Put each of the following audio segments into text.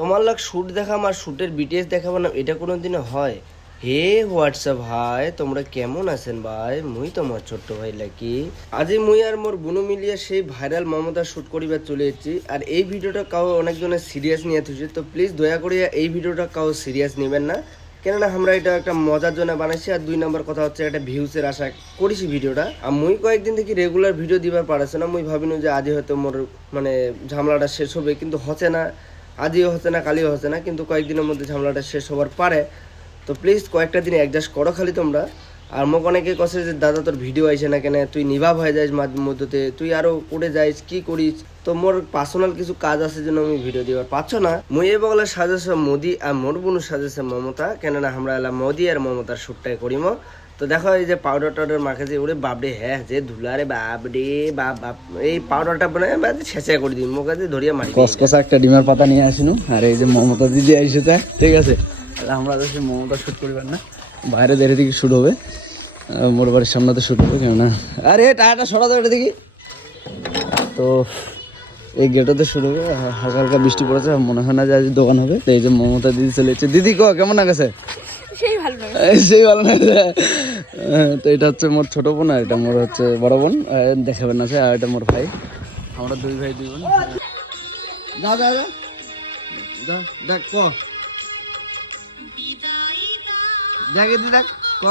তোমার লাগ শ্যুট দেখাম আর শ্যুটের বিটিএস দেখাবো না, এটা কোনোদিনও হয়? হে হোয়াটসঅ্যাপ ভাই, তোমরা কেমন আছেন ভাই? মুই তোমার ছোট্ট ভাই লাকি। আজি মুই আর মোর বুনু মিলিয়ে সেই ভাইরাল মমতা শ্যুট করিবার চলে এসেছি। আর এই ভিডিওটা কাউ অনেকজনের সিরিয়াস নিয়ে থুছে, তো প্লিজ দয়া করিয়া এই ভিডিওটা কাউ সিরিয়াস নেবেন না, কেননা আমরা এটা একটা মজার জন্য বানাইছি। আর 2 নম্বর কথা হচ্ছে একটা ভিউসের আশা করেছি ভিডিওটা। আর মুই কয়েকদিন থেকে রেগুলার ভিডিও দিবার পারছে না। মুই ভাবিনু যে আজই হয়তো মোর মানে ঝামেলাটা শেষ হবে, কিন্তু হচ্ছে না। আজও হচ্ছে না, কালিও হচ্ছে না, কিন্তু কয়েকদিনের মধ্যে ঝামেলাটা শেষ হবার পারে। তো প্লিজ কয়েকটা দিন অ্যাডজাস্ট করো খালি তোমরা। আর মোক অনেকে কছে যে দাদা তোর ভিডিও আইসে না কেন, তুই নিভাব হয়ে যাইস মাঝে মধ্যতে, তুই আরও করে যাইস, কি করিস? তো মোর পার্সোনাল কিছু কাজ আছে জন্য আমি ভিডিও দিবার পাচ্ছ না। মুই এ বগলে সাজেছে মোদি আর মোর বোনু সাজেছে মমতা, কেননা আমরা এলাম মোদি আর মমতার শ্যুটটাই করিম। তো দেখো এই যে পাউডার টাউডার মাখে যে ওরে বাপরে, হ্যাঁ যে ধুলারে বাপরে বাপ বাপ, এই পাউডারটা মানে ছেঁচা করে দিই, মুখ কাছে ধরিয়া মারি কসকসা একটা ডিমের পাতা নিয়ে আসিনু। আর এই যে মমতা দিদি আইসেছে, ঠিক আছে। আমরা তো সে মমতা শ্যুট করিবার না, বাইরে দেড়ে দিকে শ্যুট হবে, মোর বাড়ির সামনেতে শ্যুট হবে, কেননা আরে টায়ারটা সরা দাও এটা দেখি। তো এই গেটতে শুরু হবে, হালকা হালকা বৃষ্টি পড়েছে, মনে হয় না যে আজ দোকান হবে। তো এই যে মমতা দিদি চলে এসেছে। দিদি কেমন লাগছে? সেই ভালো লাগছে। তো এটা হচ্ছে মোর ছোট বোন, আর এটা মোর হচ্ছে বড় বোন, দেখাবেন না। আর এটা মোর ভাই, আমরা 2 ভাই 2 বোন। যা যা যা যা দেখ ক দেখে দি দেখ ক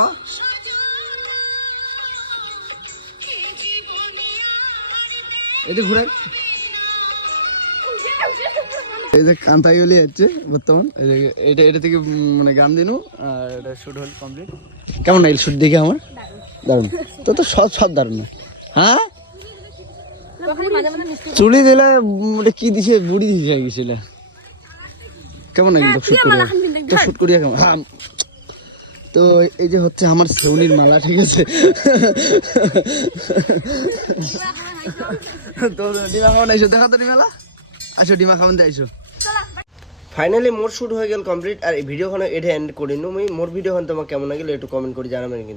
এদিকে ঘুরে। এই যে কান্তাই হলি যাচ্ছে বর্তমান, এটা থেকে মানে গান দিনু। আর এটা শুট হল কমপ্লিট। কেমন লাগলো শুট দেখে আমার? দারুণ। তো সব দারুণ না? হ্যাঁ চুলি দিলে কি দিছে, বুড়ি দিছে গেছিল। কেমন লাগলো শুট করিয়া? তো শুট করিয়া কেমন? হ্যাঁ। তো এই যে হচ্ছে আমার সেউনির মালা, ঠিক আছে। তো ডিমা খাওয়ান আইসো, দেখা তো ডিমালা আসো, ডিমা খাওয়ান আইসো। ফাইনালি মোর শ্যুট হয়ে গেল কমপ্লিট। আর এই ভিডিওখানে এটা এন্ড করি নু। মোর ভিডিওখান তোমার কেমন লাগিল একটু কমেন্ট করে জানাবেন কিন্তু।